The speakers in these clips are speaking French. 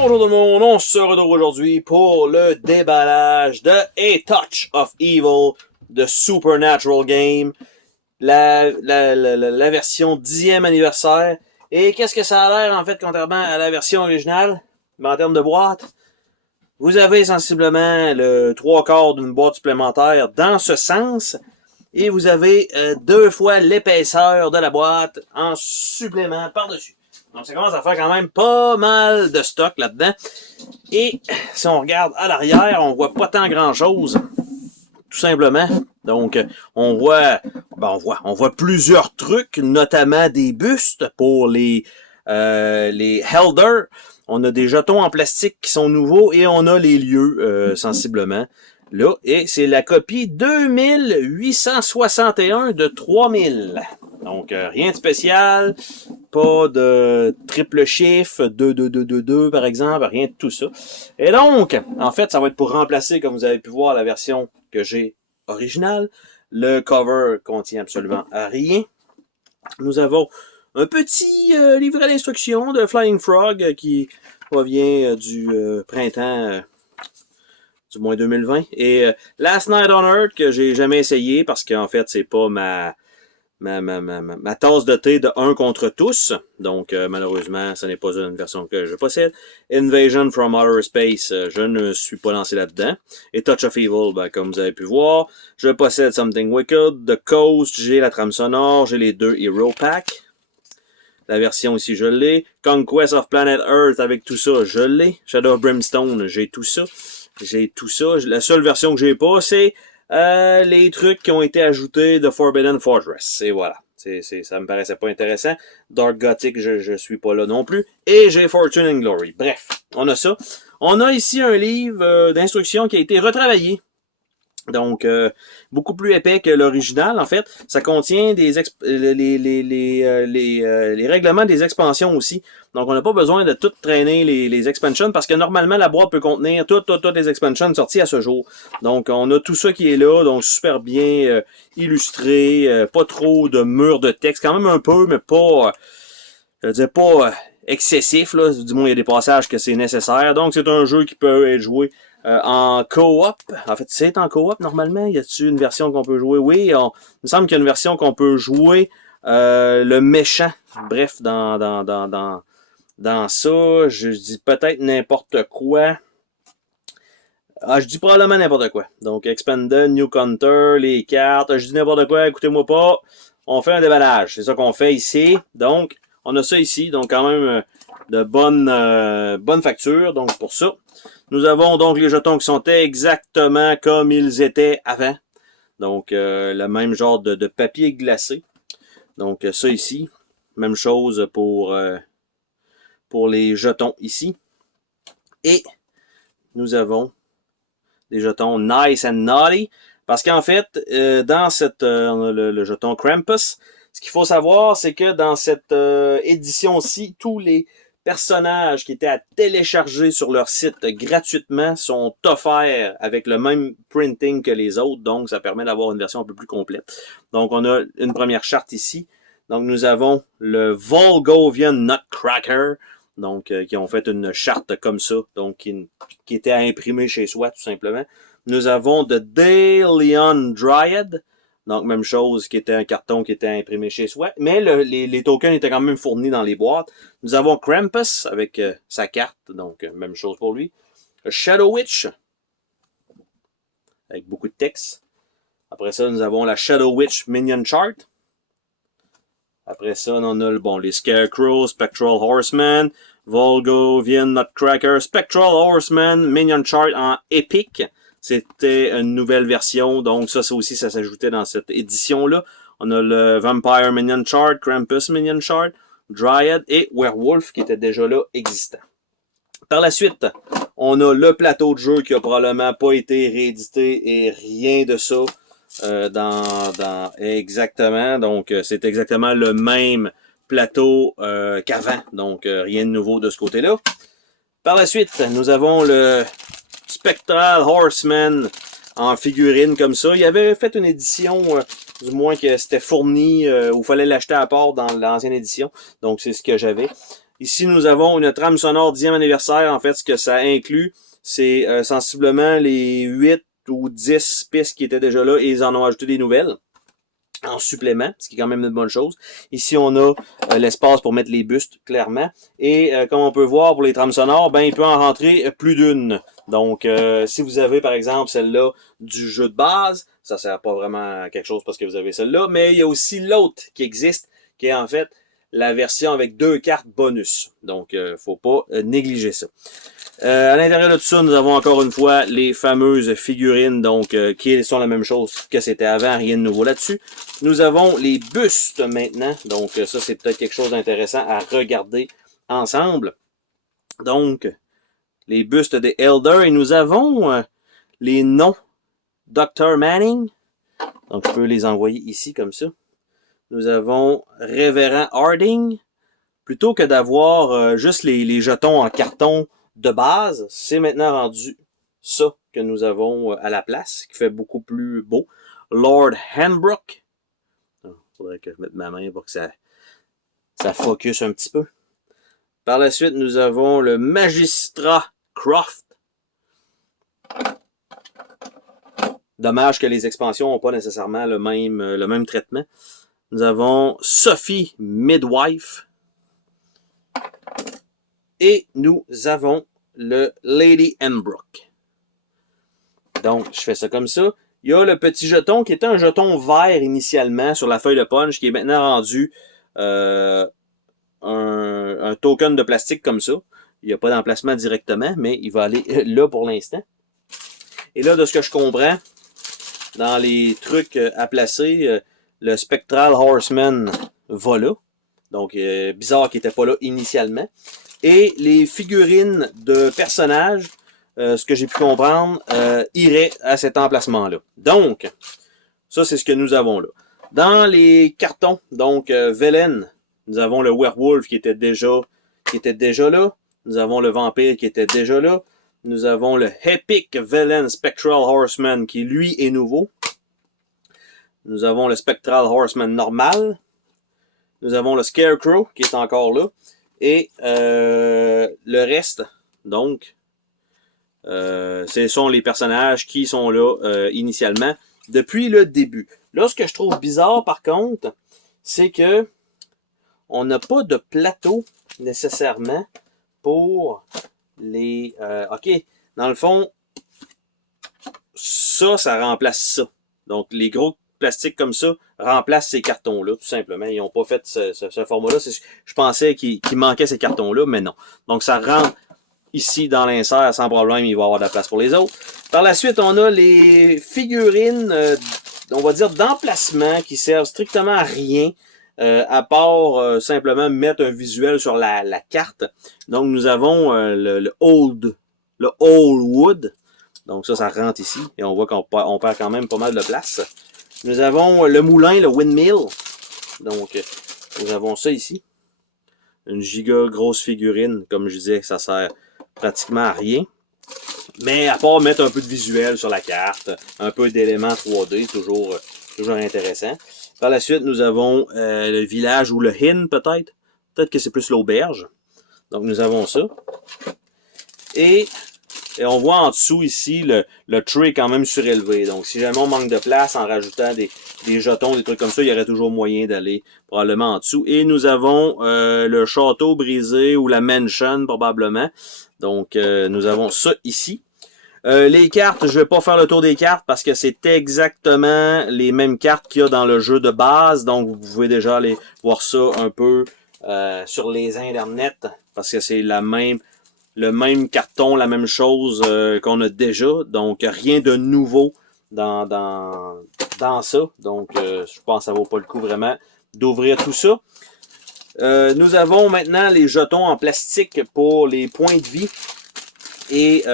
Bonjour tout le monde, on se retrouve aujourd'hui pour le déballage de A Touch of Evil de Supernatural Game, la version 10e anniversaire. Et qu'est-ce que ça a l'air en fait contrairement à la version originale? En termes de boîte, vous avez sensiblement le 3/4 d'une boîte supplémentaire dans ce sens. Et vous avez 2 fois l'épaisseur de la boîte en supplément par-dessus. Donc ça commence à faire quand même pas mal de stock là-dedans. Et si on regarde à l'arrière, on voit pas tant grand-chose. Tout simplement. Donc on voit plusieurs trucs, notamment des bustes pour les Helder. On a des jetons en plastique qui sont nouveaux et on a les lieux sensiblement. Là, et c'est la copie 2861 de 3000. Donc, rien de spécial, pas de triple chiffre, 2 par exemple, rien de tout ça. Et donc, en fait, ça va être pour remplacer, comme vous avez pu voir, la version que j'ai originale. Le cover contient absolument rien. Nous avons un petit livret d'instructions de Flying Frog qui provient du printemps... du moins 2020. Et Last Night on Earth, que j'ai jamais essayé parce qu'en fait, c'est pas ma tasse de thé de un contre tous. Donc, malheureusement, ce n'est pas une version que je possède. Invasion from Outer Space, je ne suis pas lancé là-dedans. Et Touch of Evil, ben, comme vous avez pu voir, je possède Something Wicked, The Coast, j'ai la trame sonore, j'ai les 2 Hero Pack. La version ici, je l'ai. Conquest of Planet Earth, avec tout ça, je l'ai. Shadow of Brimstone, j'ai tout ça. J'ai tout ça. La seule version que j'ai pas, c'est les trucs qui ont été ajoutés de Forbidden Fortress. Et voilà. Ça me paraissait pas intéressant. Dark Gothic, je suis pas là non plus. Et j'ai Fortune and Glory. Bref, on a ça. On a ici un livre d'instructions qui a été retravaillé. Donc, beaucoup plus épais que l'original, en fait. Ça contient les règlements des expansions aussi. Donc, on n'a pas besoin de tout traîner les expansions parce que normalement, la boîte peut contenir toutes les expansions sorties à ce jour. Donc, on a tout ça qui est là, donc super bien illustré, pas trop de murs de texte, quand même un peu, mais pas, je dirais pas excessif, là. Du moins, il y a des passages que c'est nécessaire. Donc, c'est un jeu qui peut être joué en co-op. En fait, c'est en co-op normalement. Y a-t-il une version qu'on peut jouer? Oui, il me semble qu'il y a une version qu'on peut jouer le méchant. Bref, dans ça, je dis peut-être n'importe quoi. Je dis probablement n'importe quoi. Donc, Expanded, New Counter, les cartes. Je dis n'importe quoi, écoutez-moi pas. On fait un déballage. C'est ça qu'on fait ici. Donc, on a ça ici. Donc, quand même de bonne facture. Donc, pour ça. Nous avons donc les jetons qui sont exactement comme ils étaient avant. Donc, le même genre de papier glacé. Donc, ça ici. Même chose pour les jetons ici. Et nous avons des jetons Nice and Naughty. Parce qu'en fait, dans on a le jeton Krampus. Ce qu'il faut savoir, c'est que dans cette édition-ci, tous les personnages qui étaient à télécharger sur leur site gratuitement sont offerts avec le même printing que les autres, donc ça permet d'avoir une version un peu plus complète. Donc on a une première charte ici. Donc nous avons le Volgovian Nutcracker, donc qui ont fait une charte comme ça, donc qui était à imprimer chez soi tout simplement. Nous avons The Daleon Dryad. Donc, même chose, qui était un carton qui était imprimé chez soi. Mais les tokens étaient quand même fournis dans les boîtes. Nous avons Krampus avec sa carte. Donc, même chose pour lui. Shadow Witch. Avec beaucoup de texte. Après ça, nous avons la Shadow Witch Minion Chart. Après ça, on a les Scarecrow, Spectral Horseman, Volgovian Nutcracker, Spectral Horseman, Minion Chart en épique. C'était une nouvelle version, donc ça aussi, ça s'ajoutait dans cette édition-là. On a le Vampire Minion Chart, Krampus Minion Chart, Dryad et Werewolf qui était déjà là existant. Par la suite, on a le plateau de jeu qui a probablement pas été réédité et rien de ça exactement. Donc, c'est exactement le même plateau qu'avant. Donc, rien de nouveau de ce côté-là. Par la suite, nous avons le Spectral Horseman en figurine comme ça. Il avait fait une édition, du moins que c'était fourni, où il fallait l'acheter à part dans l'ancienne édition. Donc c'est ce que j'avais. Ici, nous avons une trame sonore 10e anniversaire. En fait, ce que ça inclut, c'est sensiblement les 8 ou 10 pistes qui étaient déjà là et ils en ont ajouté des nouvelles en supplément, ce qui est quand même une bonne chose. Ici, on a l'espace pour mettre les bustes, clairement. Et comme on peut voir pour les trames sonores, ben il peut en rentrer plus d'une. Donc, si vous avez, par exemple, celle-là du jeu de base, ça sert pas vraiment à quelque chose parce que vous avez celle-là, mais il y a aussi l'autre qui existe, qui est en fait la version avec 2 cartes bonus. Donc, faut pas négliger ça. À l'intérieur de tout ça, nous avons encore une fois les fameuses figurines, donc qui sont la même chose que c'était avant, rien de nouveau là-dessus. Nous avons les bustes maintenant, donc ça c'est peut-être quelque chose d'intéressant à regarder ensemble. Donc, les bustes des Elders, et nous avons les noms Dr. Manning, donc je peux les envoyer ici comme ça. Nous avons Révérend Harding, plutôt que d'avoir juste les jetons en carton de base, c'est maintenant rendu ça que nous avons à la place, qui fait beaucoup plus beau. Lord Hanbrook. Il faudrait que je mette ma main pour que ça focus un petit peu. Par la suite, nous avons le Magistrat Croft. Dommage que les expansions n'ont pas nécessairement le même traitement. Nous avons Sophie Midwife. Et nous avons le Lady Hanbrook. Donc, je fais ça comme ça. Il y a le petit jeton qui était un jeton vert initialement sur la feuille de punch qui est maintenant rendu un token de plastique comme ça. Il n'y a pas d'emplacement directement, mais il va aller là pour l'instant. Et là, de ce que je comprends, dans les trucs à placer, le Spectral Horseman va là. Donc, bizarre qu'il n'était pas là initialement. Et les figurines de personnages, ce que j'ai pu comprendre, iraient à cet emplacement-là. Donc, ça c'est ce que nous avons là. Dans les cartons, donc Velen, nous avons le Werewolf qui était déjà là. Nous avons le Vampire qui était déjà là. Nous avons le Epic Velen Spectral Horseman qui lui est nouveau. Nous avons le Spectral Horseman normal. Nous avons le Scarecrow qui est encore là. Et le reste, donc, ce sont les personnages qui sont là initialement depuis le début. Là, ce que je trouve bizarre, par contre, c'est que on n'a pas de plateau nécessairement pour les... OK, dans le fond, ça remplace ça. Donc, les gros plastiques comme ça remplacent ces cartons-là, tout simplement. Ils n'ont pas fait ce format-là. Je pensais qu'il manquait ces cartons-là, mais non. Donc, ça rentre ici dans l'insert sans problème. Il va y avoir de la place pour les autres. Par la suite, on a les figurines, on va dire, d'emplacement qui servent strictement à rien. À part simplement mettre un visuel sur la carte. Donc, nous avons le Old Wood. Donc, ça rentre ici. Et on voit qu'on perd quand même pas mal de place. Nous avons le moulin, le Windmill. Donc, nous avons ça ici. Une giga grosse figurine. Comme je disais, ça sert pratiquement à rien. Mais à part mettre un peu de visuel sur la carte, un peu d'éléments 3D, toujours intéressant. Par la suite, nous avons le village ou le Inn, peut-être. Peut-être que c'est plus l'auberge. Donc, nous avons ça. Et on voit en dessous ici, le tray est quand même surélevé. Donc, si jamais on manque de place en rajoutant des jetons, des trucs comme ça, il y aurait toujours moyen d'aller probablement en dessous. Et nous avons le château brisé ou la mansion, probablement. Donc, nous avons ça ici. Les cartes, je vais pas faire le tour des cartes parce que c'est exactement les mêmes cartes qu'il y a dans le jeu de base. Donc, vous pouvez déjà aller voir ça un peu sur les internets parce que c'est le même carton, la même chose qu'on a déjà. Donc, rien de nouveau dans ça. Donc, je pense que ça vaut pas le coup vraiment d'ouvrir tout ça. Nous avons maintenant les jetons en plastique pour les points de vie et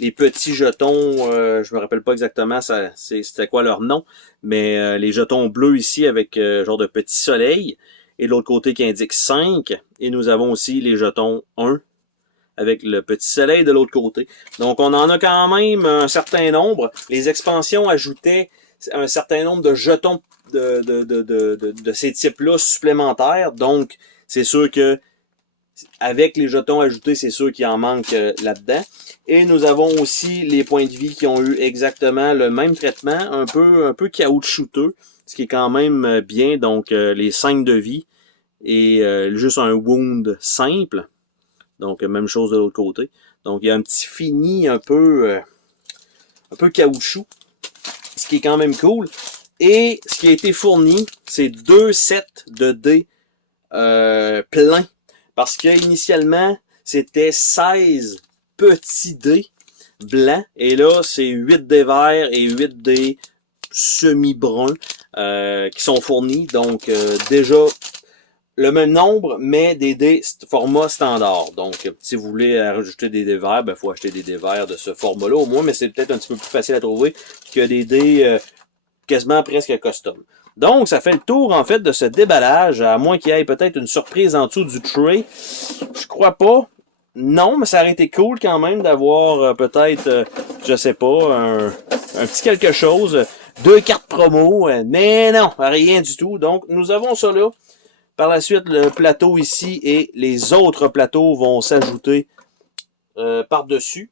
les petits jetons, je me rappelle pas exactement c'était quoi leur nom, mais les jetons bleus ici avec genre de petit soleil, et de l'autre côté qui indique 5, et nous avons aussi les jetons 1 avec le petit soleil de l'autre côté. Donc on en a quand même un certain nombre. Les expansions ajoutaient un certain nombre de jetons de ces types-là supplémentaires, donc c'est sûr que avec les jetons ajoutés, c'est sûr qu'il en manque là-dedans. Et nous avons aussi les points de vie qui ont eu exactement le même traitement, un peu caoutchouteux, ce qui est quand même bien. Donc, les 5 de vie et juste un wound simple. Donc, même chose de l'autre côté. Donc, il y a un petit fini un peu caoutchouc, ce qui est quand même cool. Et ce qui a été fourni, c'est 2 sets de dés pleins. Parce que initialement, c'était 16 petits dés blancs. Et là, c'est 8 dés verts et 8 dés semi-bruns qui sont fournis. Donc, déjà, le même nombre, mais des dés format standard. Donc, si vous voulez rajouter des dés verts, il faut acheter des dés verts de ce format-là au moins, mais c'est peut-être un petit peu plus facile à trouver que des dés quasiment presque custom. Donc, ça fait le tour, en fait, de ce déballage, à moins qu'il y ait peut-être une surprise en dessous du tray. Je crois pas. Non, mais ça aurait été cool quand même d'avoir peut-être, je sais pas, un petit quelque chose. 2 cartes promo, mais non, rien du tout. Donc, nous avons ça là. Par la suite, le plateau ici et les autres plateaux vont s'ajouter par-dessus.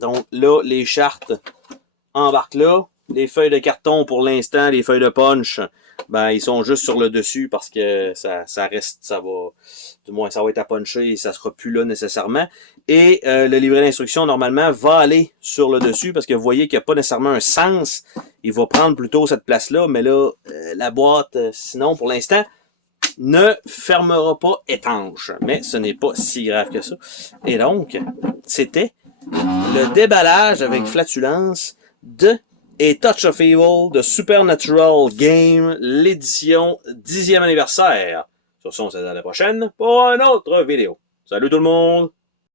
Donc là, les chartes embarquent là. Les feuilles de carton, pour l'instant, les feuilles de punch, ben ils sont juste sur le dessus parce que ça reste, ça va, du moins ça va être à puncher et ça sera plus là nécessairement. Et le livret d'instruction, normalement, va aller sur le dessus parce que vous voyez qu'il n'y a pas nécessairement un sens. Il va prendre plutôt cette place-là, mais là, la boîte, sinon, pour l'instant, ne fermera pas étanche. Mais ce n'est pas si grave que ça. Et donc, c'était le déballage avec flatulence de A Touch of Evil de Supernatural Game, l'édition 10e anniversaire. Sur ce, on se dit à la prochaine pour une autre vidéo. Salut tout le monde!